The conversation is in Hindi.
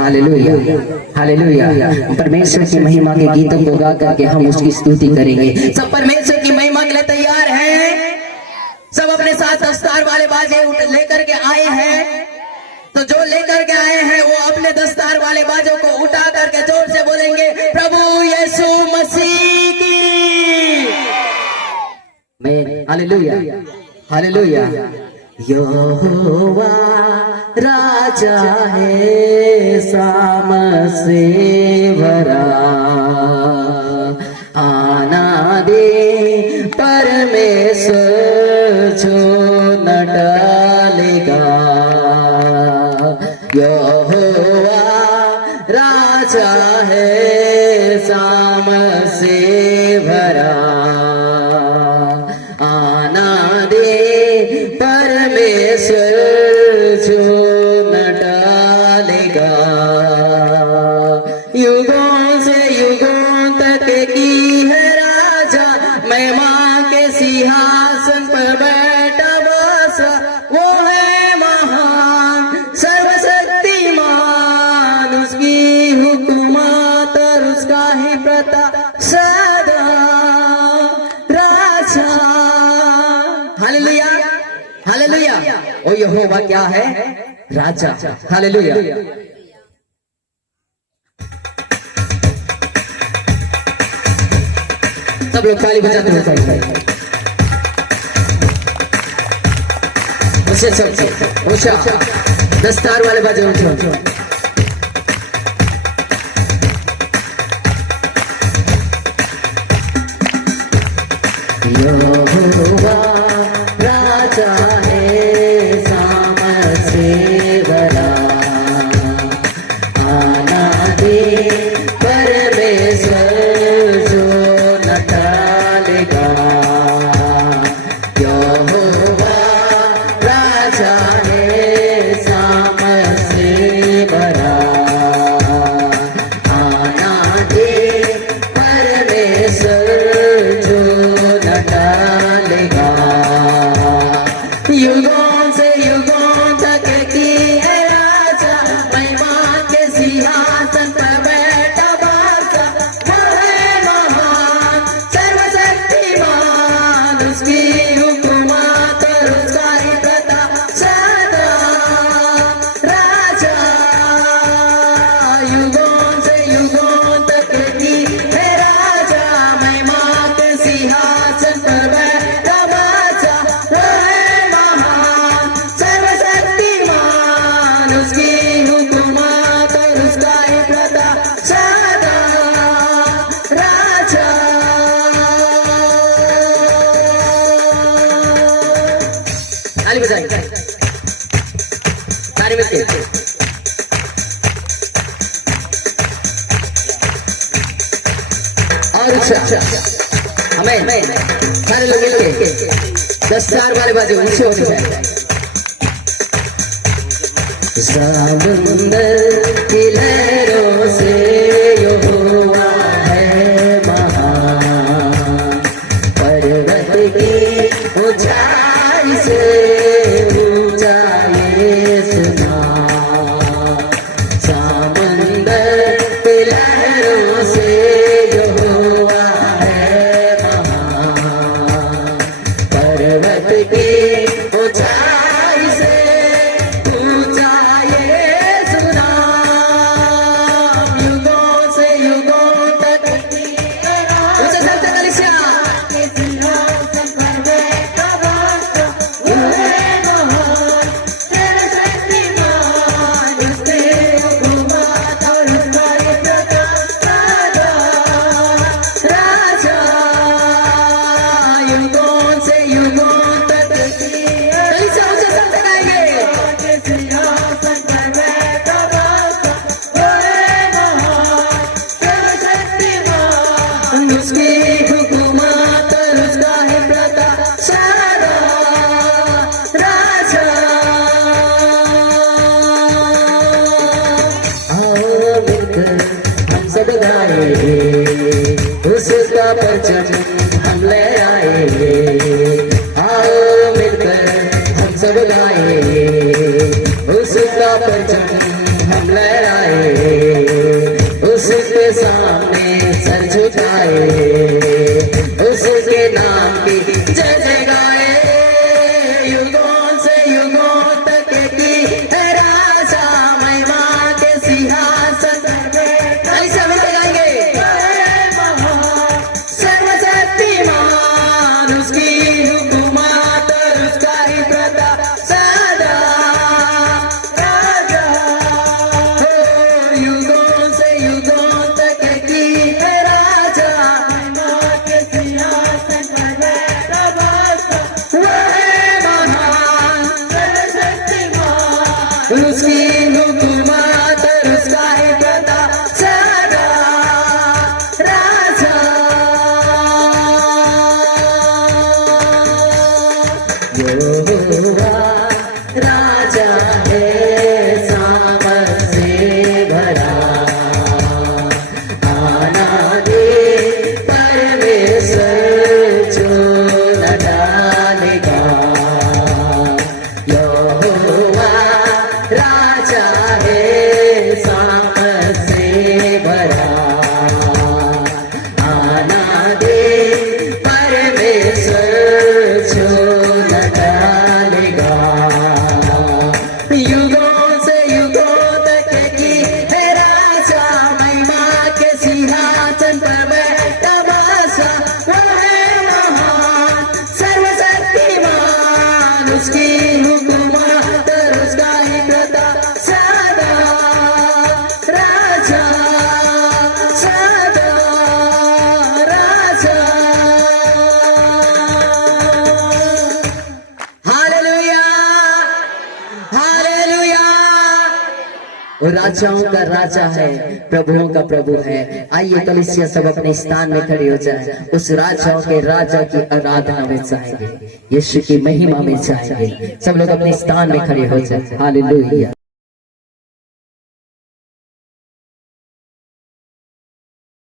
Hallelujah hallelujah. परमेश्वर की महिमा के गीतों को गा करके हम उसकी स्तुति करेंगे। सब परमेश्वर की महिमा के लिए तैयार हैं? सब अपने साथ दस्तार वाले बाजे लेकर के आए हैं? तो जो लेकर के आए हैं वो अपने दस्तार वाले बाजों को उठा करके जोर से बोलेंगे, प्रभु यीशु मसीह की। मैं हालेलुया हालेलुया। यहोवा राजा है साम से भरा, आना दे परमेश्वर जो न डालेगा। यहोवा राजा है साम से भरा, आना दे परमेश्वर जो न डालेगा। युगों से युगों तक की है राजा, महिमा के सिंहासन पर बैठा बसा। वो है महान सर्वशक्तिमान, उसकी हुकूमत और उसका ही प्रताप सदा राजा। Hallelujah hallelujah. ओ यहोवा क्या है? राजा। हालेलुया। सब लोग ताली बजाते हुए उषा दस्तार वाले बाजे उठो। यहोवा राजा है साम से भरा, आना दे परमेश्वर जो न टालेगा। यहोवा राजा है साम से भरा, आना दे परमेश्वर जो न टालेगा। युगों से युगों तक की है राजा, महिमा के सिंहासन पर बैठा बासा। वो है महान सर्वशक्तिमान, उसकी हुकूमत और उसका ही प्रताप सदा राजा। युगों से युगों तक की है राजा, महिमा के सिंहासन पर बैठा बासा। वो है महान सर्वशक्तिमान, उसकी हुकूमत और उसका ही प्रताप सदा राजा। ताली बजाएंगे, ताली बजाएंगे। और अच्छा हमें सारे लोग मिलके दस्तार वाले बाजे ऊंचे होने जाए। समुंदर की लहरों से यहोवा है महान, पर्वत की ऊंचाई से ऊंचा ये सुना। समुंदर की लहरों से यहोवा है महान, पर्वत की ऊंचाई से ऊंचा ये सुना। युगों से युगों तक उसे सबसे कलिसिया उसका परचम हम ले आएंगे। आओ मिलकर हम सब गाएंगे, उसका परचम हम ले आएंगे। उसकी हुकूमत और उसका है प्रताप सदा राजा यहोवा राजा है सामर्थ से भरा आना दे परमेश्वर जो न डालेगा यहोवा राजा है सामर्थ से भरा आना दे परमेश्वर जो न डालेगा युगों से युगों तक की है राजा महिमा के सिंहासन पर बैठा बादशाह वो है महान सर्वशक्तिमान उसकी हुकूमत और उसका ही प्रताप सदा राजा सदा राजा हालेलुया हालेलुया वो राजाओं का राजा है प्रभुओं का प्रभु है। आइए कलीसिया सब अपने स्थान में खड़े हो जाए उस राजाओं के राजा की आराधना में जाएंगे यीशु की महिमा में जाएंगे सब लोग अपने स्थान में खड़े हो जाए हालेलुया।